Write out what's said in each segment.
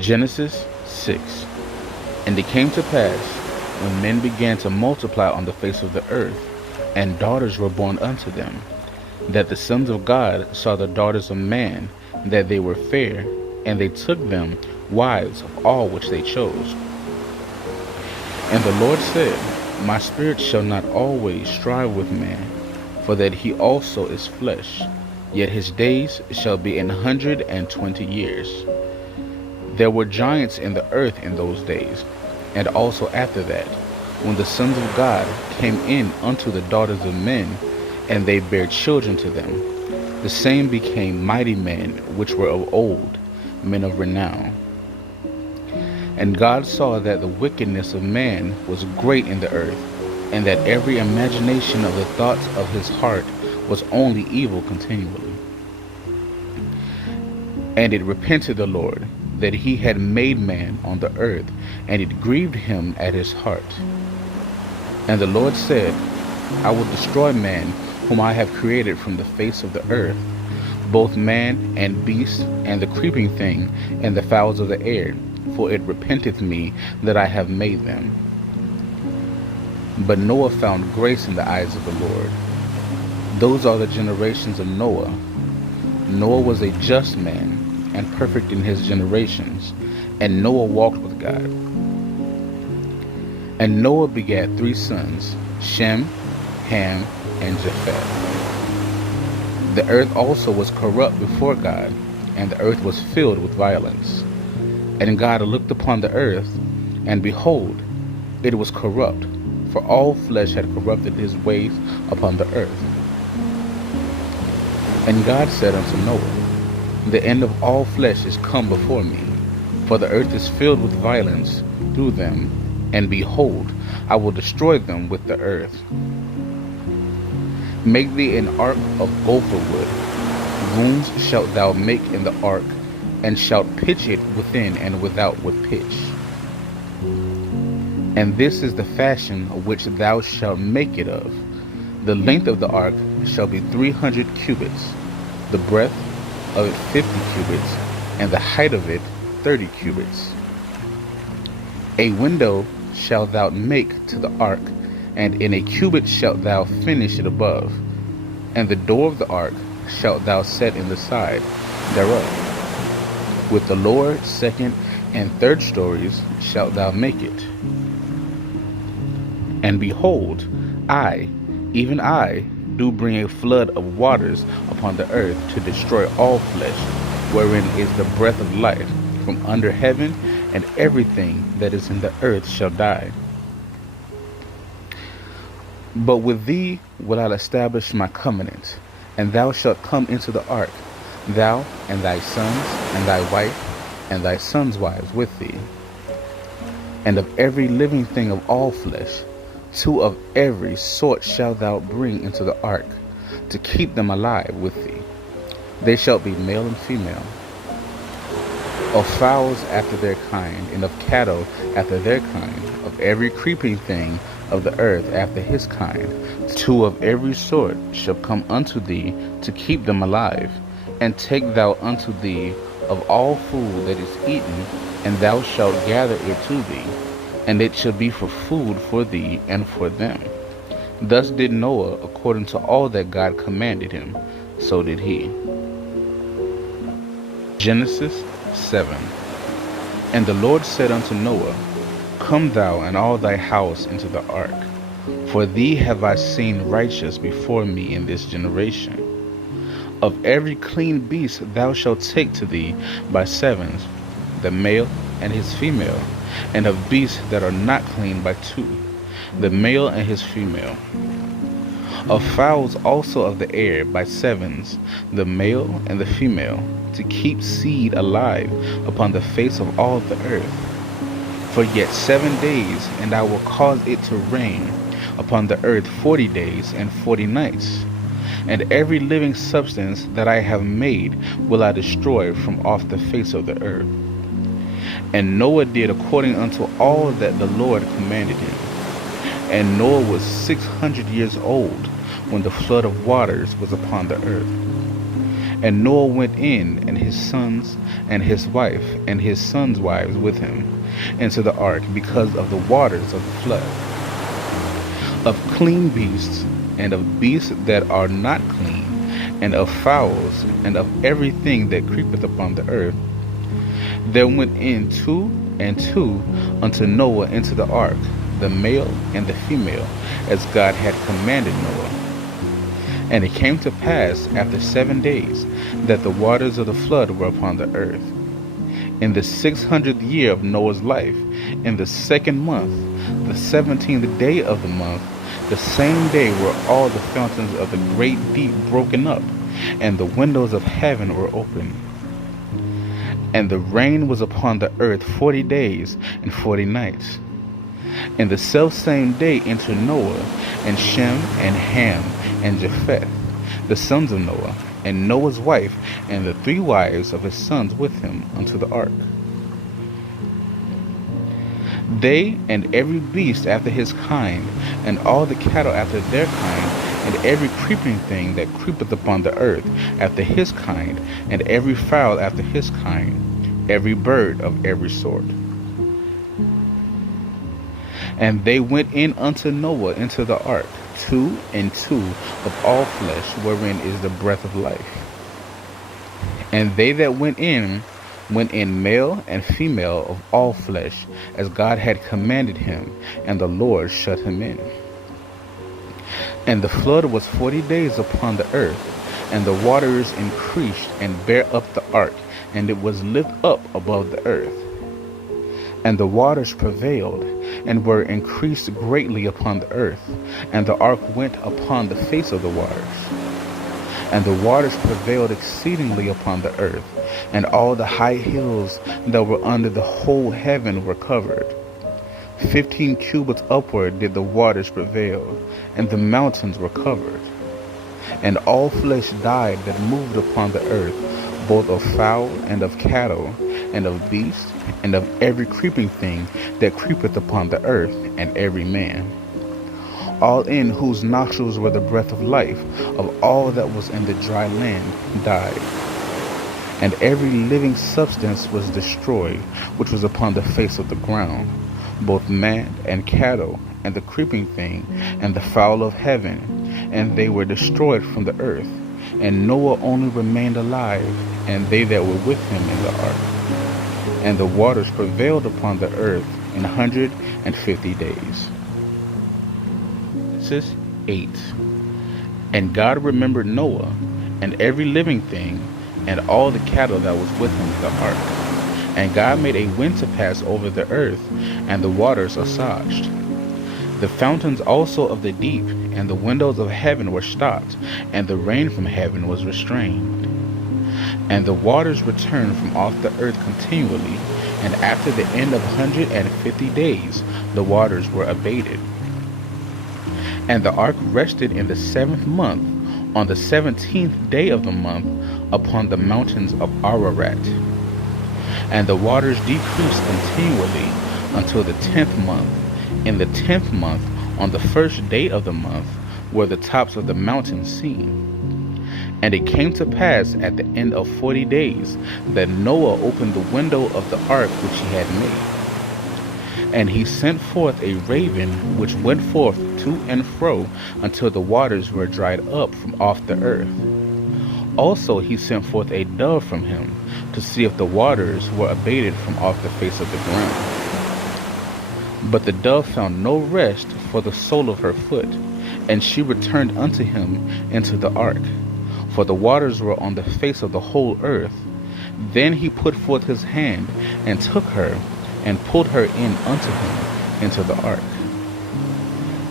Genesis 6. And it came to pass, when men began to multiply on the face of the earth, and daughters were born unto them, that the sons of God saw the daughters of man, that they were fair, and they took them wives of all which they chose. And the Lord said, My spirit shall not always strive with man, for that he also is flesh, yet his days shall be 120 years. There were giants in the earth in those days, and also after that, when the sons of God came in unto the daughters of men, and they bare children to them. The same became mighty men which were of old, men of renown. And God saw that the wickedness of man was great in the earth, and that every imagination of the thoughts of his heart was only evil continually. And it repented the Lord that he had made man on the earth, and it grieved him at his heart. And the Lord said, I will destroy man whom I have created from the face of the earth, both man and beast, and the creeping thing, and the fowls of the air, for it repenteth me that I have made them. But Noah found grace in the eyes of the Lord. Those are the generations of Noah. Noah was a just man, and perfect in his generations, and Noah walked with God. And Noah begat 3 sons, Shem, Ham, and Japheth. The earth also was corrupt before God, and the earth was filled with violence. And God looked upon the earth, and behold, it was corrupt, for all flesh had corrupted his ways upon the earth. And God said unto Noah, The end of all flesh is come before me, for the earth is filled with violence through them, and behold, I will destroy them with the earth. Make thee an ark of gopher wood. Rooms shalt thou make in the ark, and shalt pitch it within and without with pitch. And this is the fashion which thou shalt make it of. The length of the ark shall be 300 cubits, the breadth of it 50 cubits, and the height of it 30 cubits. A window shalt thou make to the ark, and in a cubit shalt thou finish it above. And the door of the ark shalt thou set in the side thereof. With the lower, second, and third stories shalt thou make it. And behold, I, even I, do bring a flood of waters upon the earth to destroy all flesh, wherein is the breath of life from under heaven, and everything that is in the earth shall die. But with thee will I establish my covenant, and thou shalt come into the ark, thou and thy sons, and thy wife, and thy sons' wives with thee. And of every living thing of all flesh, 2 of every sort shalt thou bring into the ark, to keep them alive with thee. They shall be male and female. Of fowls after their kind, and of cattle after their kind, of every creeping thing of the earth after his kind, 2 of every sort shall come unto thee to keep them alive. And take thou unto thee of all food that is eaten, and thou shalt gather it to thee, and it shall be for food for thee and for them. Thus did Noah according to all that God commanded him, so did he. Genesis 7. And the Lord said unto Noah, Come thou and all thy house into the ark, for thee have I seen righteous before me in this generation. Of every clean beast thou shalt take to thee by 7s, the male and his female, and of beasts that are not clean by 2, the male and his female. Of fowls also of the air by 7s, the male and the female, to keep seed alive upon the face of all the earth. For yet 7 days, and I will cause it to rain upon the earth 40 days and 40 nights. And every living substance that I have made will I destroy from off the face of the earth. And Noah did according unto all that the Lord commanded him. And Noah was 600 years old when the flood of waters was upon the earth. And Noah went in, and his sons, and his wife, and his sons' wives with him, into the ark, because of the waters of the flood, of clean beasts, and of beasts that are not clean, and of fowls, and of everything that creepeth upon the earth. There went in 2 and 2 unto Noah into the ark, the male and the female, as God had commanded Noah. And it came to pass after 7 days that the waters of the flood were upon the earth. In the 600th year of Noah's life, in the 2nd month, the 17th day of the month, the same day were all the fountains of the great deep broken up, and the windows of heaven were opened. And the rain was upon the earth 40 days and 40 nights. In the selfsame day entered Noah, and Shem, and Ham, and Japheth, the sons of Noah, and Noah's wife, and the 3 wives of his sons with him, unto the ark. They and every beast after his kind, and all the cattle after their kind, and every creeping thing that creepeth upon the earth after his kind, and every fowl after his kind, every bird of every sort. And they went in unto Noah into the ark, 2 and 2 of all flesh, wherein is the breath of life. And they that went in male and female of all flesh, as God had commanded him, and the Lord shut him in. And the flood was 40 days upon the earth, and the waters increased and bare up the ark, and it was lifted up above the earth. And the waters prevailed, and were increased greatly upon the earth, and the ark went upon the face of the waters. And the waters prevailed exceedingly upon the earth, and all the high hills that were under the whole heaven were covered. 15 cubits upward did the waters prevail, and the mountains were covered. And all flesh died that moved upon the earth, both of fowl and of cattle, and of beast, and of every creeping thing that creepeth upon the earth, and every man. All in whose nostrils were the breath of life, of all that was in the dry land, died. And every living substance was destroyed, which was upon the face of the ground, both man and cattle, and the creeping thing, and the fowl of heaven, and they were destroyed from the earth. And Noah only remained alive, and they that were with him in the ark. And the waters prevailed upon the earth 150 days. Genesis 8. And God remembered Noah, and every living thing, and all the cattle that was with him in the ark. And God made a wind to pass over the earth, and the waters assuaged. The fountains also of the deep, and the windows of heaven were stopped, and the rain from heaven was restrained. And the waters returned from off the earth continually, and after the end of 150 days, the waters were abated. And the ark rested in the 7th month, on the 17th day of the month, upon the mountains of Ararat. And the waters decreased continually until the 10th month. In the 10th month, on the 1st day of the month, were the tops of the mountains seen. And it came to pass at the end of 40 days that Noah opened the window of the ark which he had made. And he sent forth a raven, which went forth to and fro until the waters were dried up from off the earth. Also he sent forth a dove from him, to see if the waters were abated from off the face of the ground. But the dove found no rest for the sole of her foot, and she returned unto him into the ark, for the waters were on the face of the whole earth. Then he put forth his hand, and took her, and pulled her in unto him into the ark.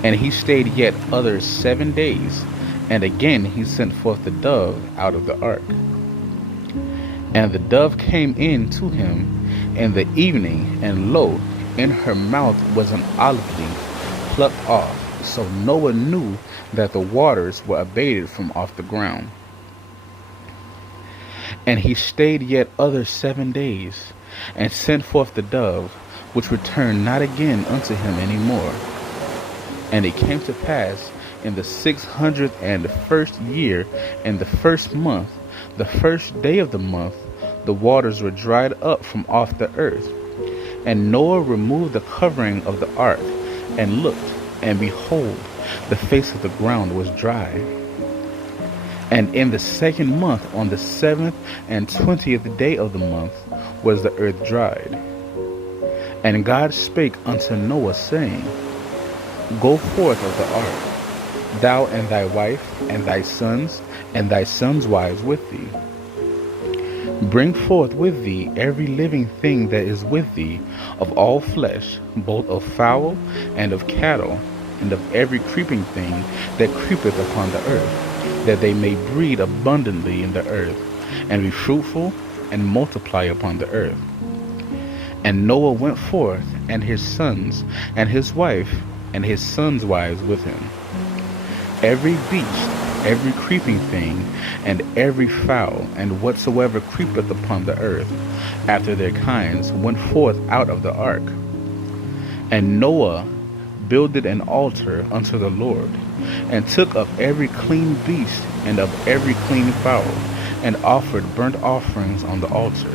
And he stayed yet other 7 days, and again he sent forth the dove out of the ark. And the dove came in to him in the evening, and lo, in her mouth was an olive leaf plucked off. So Noah knew that the waters were abated from off the ground. And he stayed yet other 7 days, and sent forth the dove, which returned not again unto him any more. And it came to pass in the 601st year, in the 1st month, the first day of the month, the waters were dried up from off the earth. And Noah removed the covering of the ark, and looked, and behold, the face of the ground was dry. And in the second month, on the 7th and 20th day of the month, was the earth dried. And God spake unto Noah, saying, Go forth of the ark, thou and thy wife, and thy sons' wives with thee. Bring forth with thee every living thing that is with thee, of all flesh, both of fowl and of cattle, and of every creeping thing that creepeth upon the earth, that they may breed abundantly in the earth, and be fruitful, and multiply upon the earth. And Noah went forth, and his sons, and his wife, and his sons' wives with him. Every beast, every creeping thing, and every fowl, and whatsoever creepeth upon the earth, after their kinds, went forth out of the ark. And Noah builded an altar unto the Lord, and took of every clean beast, and of every clean fowl, and offered burnt offerings on the altar.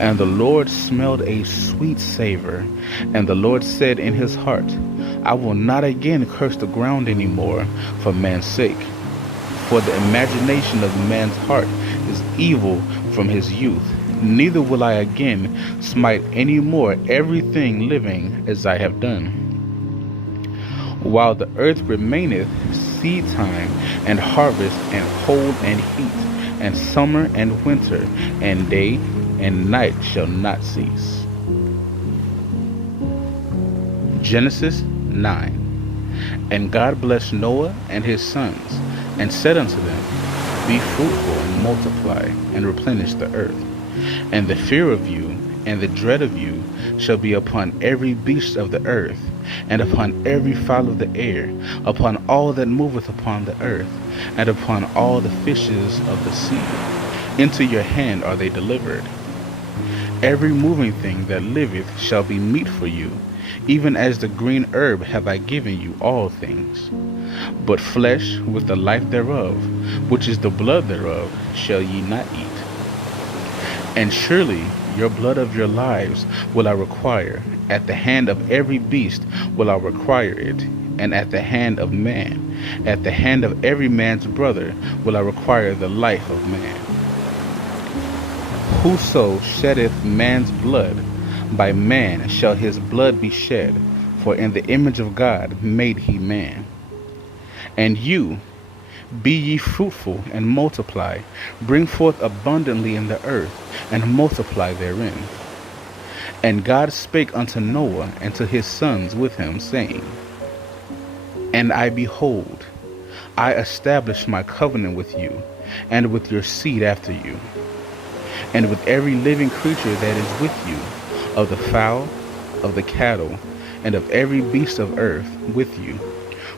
And the Lord smelled a sweet savor. And the Lord said in his heart, I will not again curse the ground any more for man's sake. For the imagination of man's heart is evil from his youth. Neither will I again smite any more everything living as I have done. While the earth remaineth, seed time and harvest and cold and heat, and summer and winter, and day and night shall not cease. Genesis 9. And God blessed Noah and his sons, and said unto them, Be fruitful and multiply, and replenish the earth. And the fear of you and the dread of you shall be upon every beast of the earth, and upon every fowl of the air, upon all that moveth upon the earth, and upon all the fishes of the sea. Into your hand are they delivered. Every moving thing that liveth shall be meat for you, even as the green herb have I given you all things. But flesh with the life thereof, which is the blood thereof, shall ye not eat. And surely your blood of your lives will I require. At the hand of every beast will I require it, and at the hand of man, at the hand of every man's brother will I require the life of man. Whoso sheddeth man's blood, by man shall his blood be shed, for in the image of God made he man. And you, be ye fruitful and multiply, bring forth abundantly in the earth, and multiply therein. And God spake unto Noah and to his sons with him, saying, And I behold, I establish my covenant with you, and with your seed after you, and with every living creature that is with you, of the fowl, of the cattle, and of every beast of earth with you,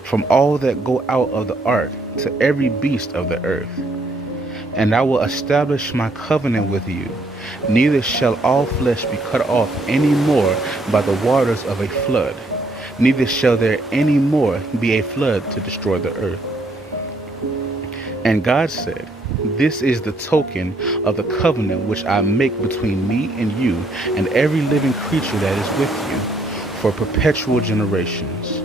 from all that go out of the ark to every beast of the earth. And I will establish my covenant with you, neither shall all flesh be cut off any more by the waters of a flood, neither shall there any more be a flood to destroy the earth. And God said, This is the token of the covenant which I make between me and you and every living creature that is with you for perpetual generations.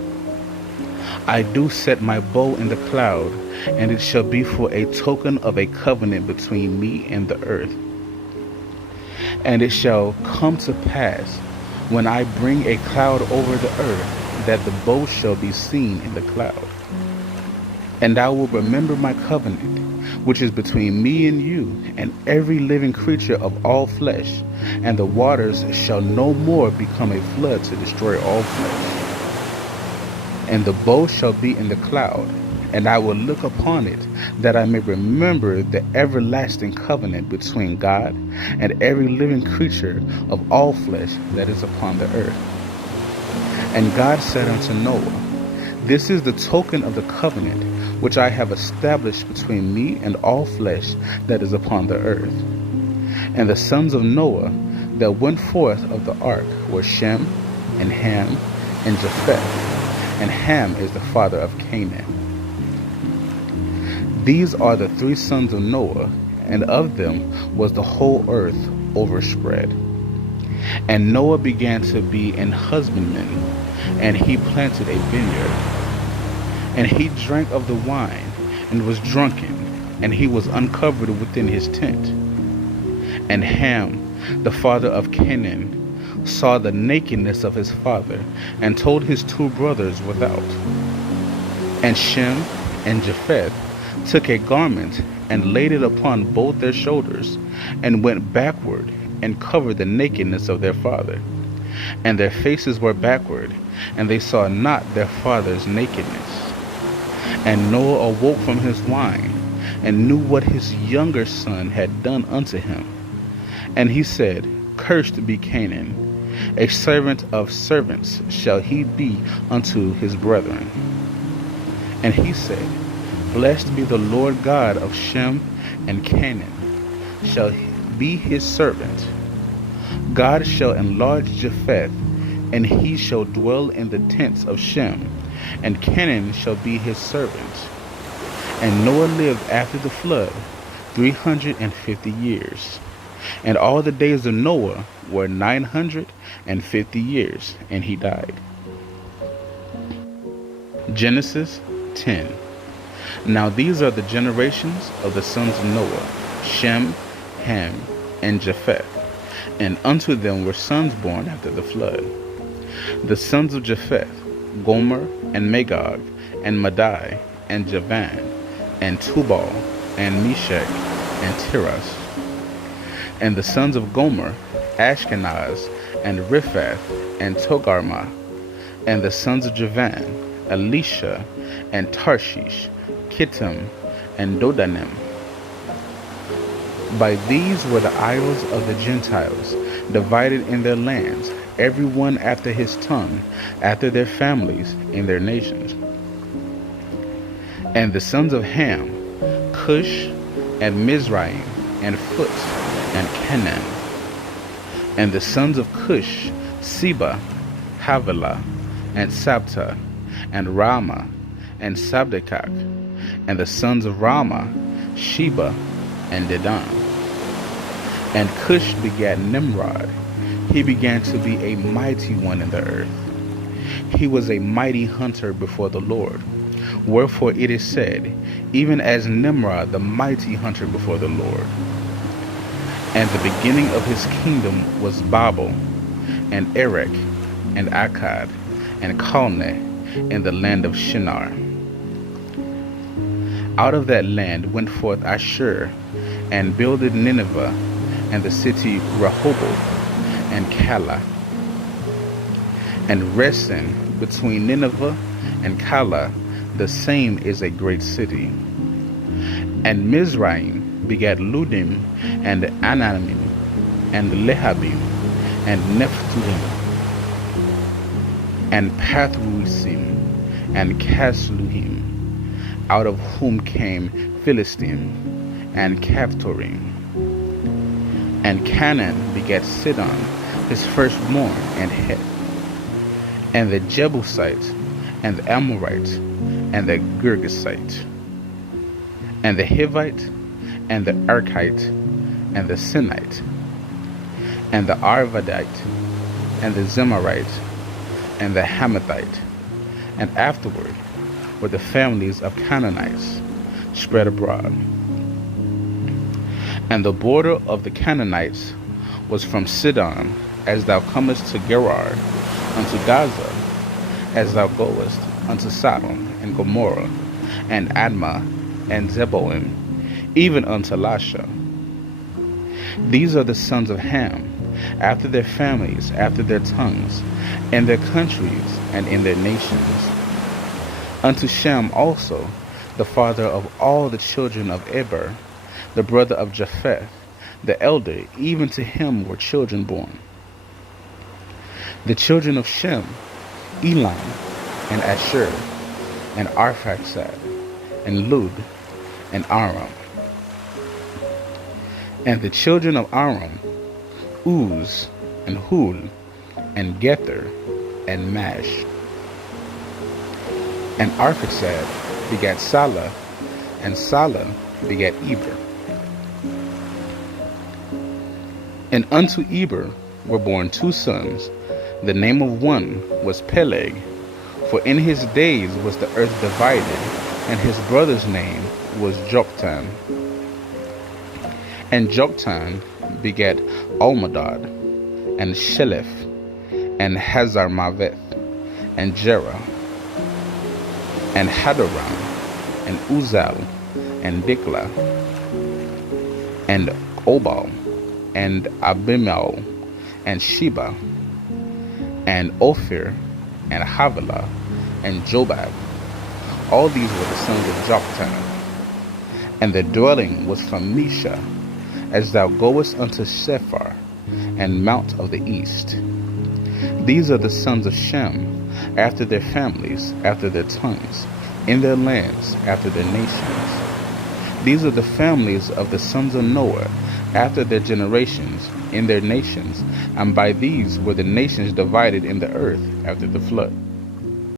I do set my bow in the cloud, and it shall be for a token of a covenant between me and the earth. And it shall come to pass, when I bring a cloud over the earth, that the bow shall be seen in the cloud. And I will remember my covenant, which is between me and you, and every living creature of all flesh, and the waters shall no more become a flood to destroy all flesh. And the bow shall be in the cloud, and I will look upon it, that I may remember the everlasting covenant between God and every living creature of all flesh that is upon the earth. And God said unto Noah, This is the token of the covenant which I have established between me and all flesh that is upon the earth. And the sons of Noah that went forth of the ark were Shem, and Ham, and Japheth. And Ham is the father of Canaan. These are the three sons of Noah, and of them was the whole earth overspread. And Noah began to be an husbandman, and he planted a vineyard. And he drank of the wine, and was drunken, and he was uncovered within his tent. And Ham, the father of Canaan, saw the nakedness of his father, and told his two brothers without. And Shem and Japheth took a garment, and laid it upon both their shoulders, and went backward, and covered the nakedness of their father. And their faces were backward, and they saw not their father's nakedness. And Noah awoke from his wine, and knew what his younger son had done unto him. And he said, Cursed be Canaan, a servant of servants shall he be unto his brethren. And he said, Blessed be the Lord God of Shem and Canaan, shall be his servant. God shall enlarge Japheth, and he shall dwell in the tents of Shem, and Canaan shall be his servant. And Noah lived after the flood 350 years. And all the days of Noah were 950 years, and he died. Genesis 10. Now these are the generations of the sons of Noah, Shem, Ham, and Japheth. And unto them were sons born after the flood. The sons of Japheth, Gomer, and Magog, and Madai, and Javan, and Tubal, and Meshach, and Tiras. And the sons of Gomer, Ashkenaz, and Riphath, and Togarmah. And the sons of Javan, Elisha, and Tarshish, Kittim, and Dodanim. By these were the idols of the Gentiles, divided in their lands, every one after his tongue, after their families, in their nations. And the sons of Ham, Cush, and Mizraim, and Phut, and Canaan. And the sons of Cush, Seba, Havilah, and Sabta, and Rama, and Sabdekak. And the sons of Rama, Sheba, and Dedan. And Cush begat Nimrod. He began to be a mighty one in the earth. He was a mighty hunter before the Lord. Wherefore it is said, even as Nimrod the mighty hunter before the Lord. And the beginning of his kingdom was Babel, and Erech, and Akkad, and Calneh, in the land of Shinar. Out of that land went forth Ashur, and builded Nineveh, and the city Rehoboth, and Calah. And Resen between Nineveh and Calah, the same is a great city. And Mizraim begat Ludim, and Anamim, and Lehabim, and Nephtulim, and Pathrusim, and Casluhim, out of whom came Philistim, and Caphtorim. And Canaan begat Sidon, his firstborn, and Het, and the Jebusite, and the Amorite, and the Girgasite, and the Hivite, and the Archite, and the Sinite, and the Arvadite, and the Zemarite, and the Hamathite. And afterward were the families of Canaanites spread abroad. And the border of the Canaanites was from Sidon, as thou comest to Gerar, unto Gaza, as thou goest unto Sodom and Gomorrah, and Admah, and Zeboim, even unto Lasha. These are the sons of Ham, after their families, after their tongues, in their countries, and in their nations. Unto Shem also, the father of all the children of Eber, the brother of Japheth, the elder, even to him were children born. The children of Shem, Elam, and Ashur, and Arphaxad, and Lud, and Aram. And the children of Aram, Uz, and Hul, and Gether, and Mash. And Arphaxad begat Salah, and Salah begat Eber. And unto Eber were born 2 sons. The name of one was Peleg, for in his days was the earth divided, and his brother's name was Joktan. And Joktan begat Almadad, and Sheleph, and Hazarmaveth, and Jerah, and Hadoram, and Uzal, and Diklah, and Obal, and Abimael, and Sheba, and Ophir, and Havilah, and Jobab. All these were the sons of Joktan. And the dwelling was from Mesha, as thou goest unto Sephar, and Mount of the east. These are the sons of Shem, after their families, after their tongues, in their lands, after their nations. These are the families of the sons of Noah, after their generations, in their nations, and by these were the nations divided in the earth after the flood.